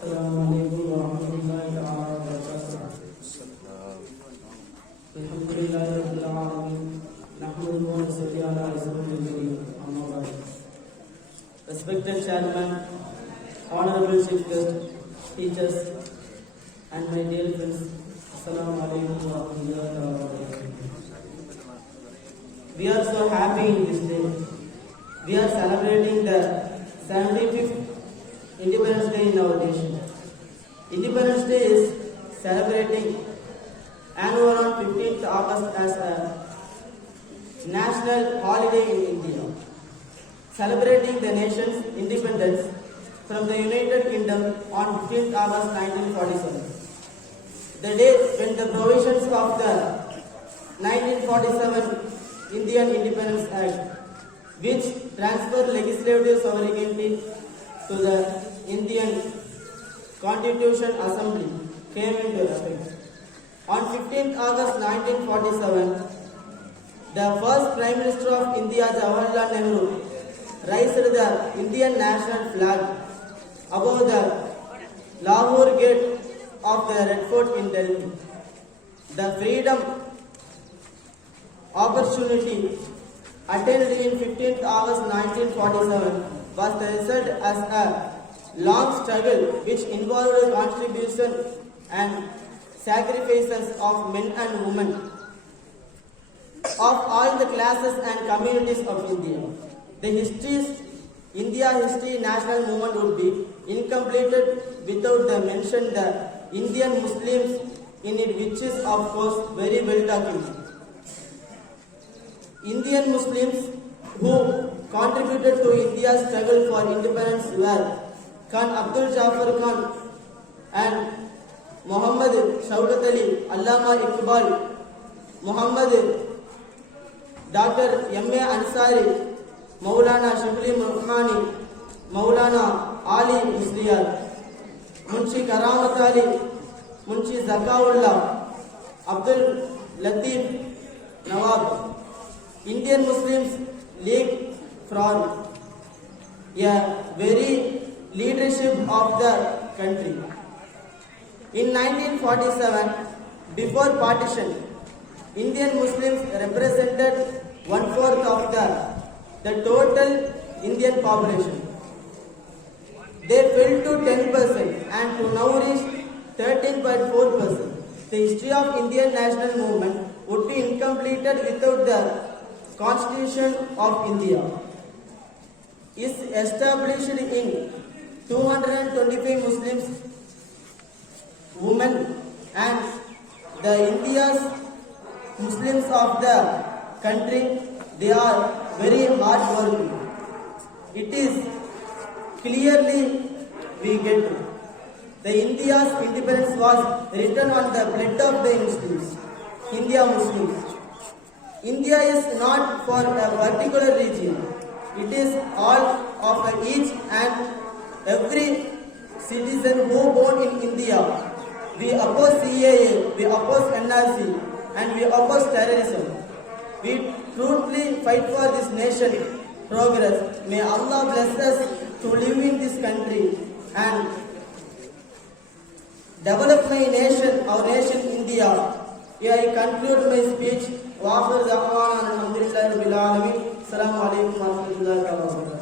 Assalamualaikum warahmatullahi wabarakatuh. Alhamdulillahirabbil alamin. Nahmaduhu wa nusalli ala rasulil karim. Amma ba'd. Respected chairman, honorable chief guest, teachers, and my dear friends, Assalamualaikum warahmatullahi wabarakatuh. We are so happy in this day. We are celebrating the 75th Independence Day in our nation. Independence Day is celebrating annual on 15th August as a national holiday in India, celebrating the nation's independence from the United Kingdom on 15th August 1947. The day when the provisions of the 1947 Indian Independence Act, which transferred legislative sovereignty to the Indian Constitution Assembly, came into effect. On 15th August 1947, the first Prime Minister of India, Jawaharlal Nehru, raised the Indian national flag above the Lahore gate of the Red Fort in Delhi. The freedom opportunity attained in 15th August 1947 was the result as a long struggle which involved contribution and sacrifices of men and women of all the classes and communities of India. The India history national movement would be incompleted without the mention the Indian Muslims in it, which is of course very well documented. Indian Muslims who contributed to India's struggle for independence were Khan Abdul Jafar Khan and Muhammad Shaukat Ali, Allama Iqbal, Muhammad Dr. M.A. Ansari, Maulana Shibli Rahmani, Maulana Ali Musliar, Munshi Karamat Ali, Munshi Zakaullah, Abdul Latif Nawab. Indian Muslims League from a very leadership of the country. In 1947, before partition, Indian Muslims represented 1/4 of the total Indian population. They fell to 10% and to now reach 13.4%. The history of Indian national movement would be incompleted without the Constitution of India. Is established in 225 Muslims, women, and the India's Muslims of the country, they are very hard working. It is clearly we get the India's independence was written on the blood of the Muslims, India Muslims. India is not for a particular region. It is all of each and every citizen who born in India. We oppose CAA, we oppose NRC, and we oppose terrorism. We truthfully fight for this nation progress. May Allah bless us to live in this country and develop my nation, our nation India. Here I conclude my speech. Wa akhir da'wana alhamdulillahi rabbil alamin. Assalamu alaikum wa rahmatullahi wa barakatuh.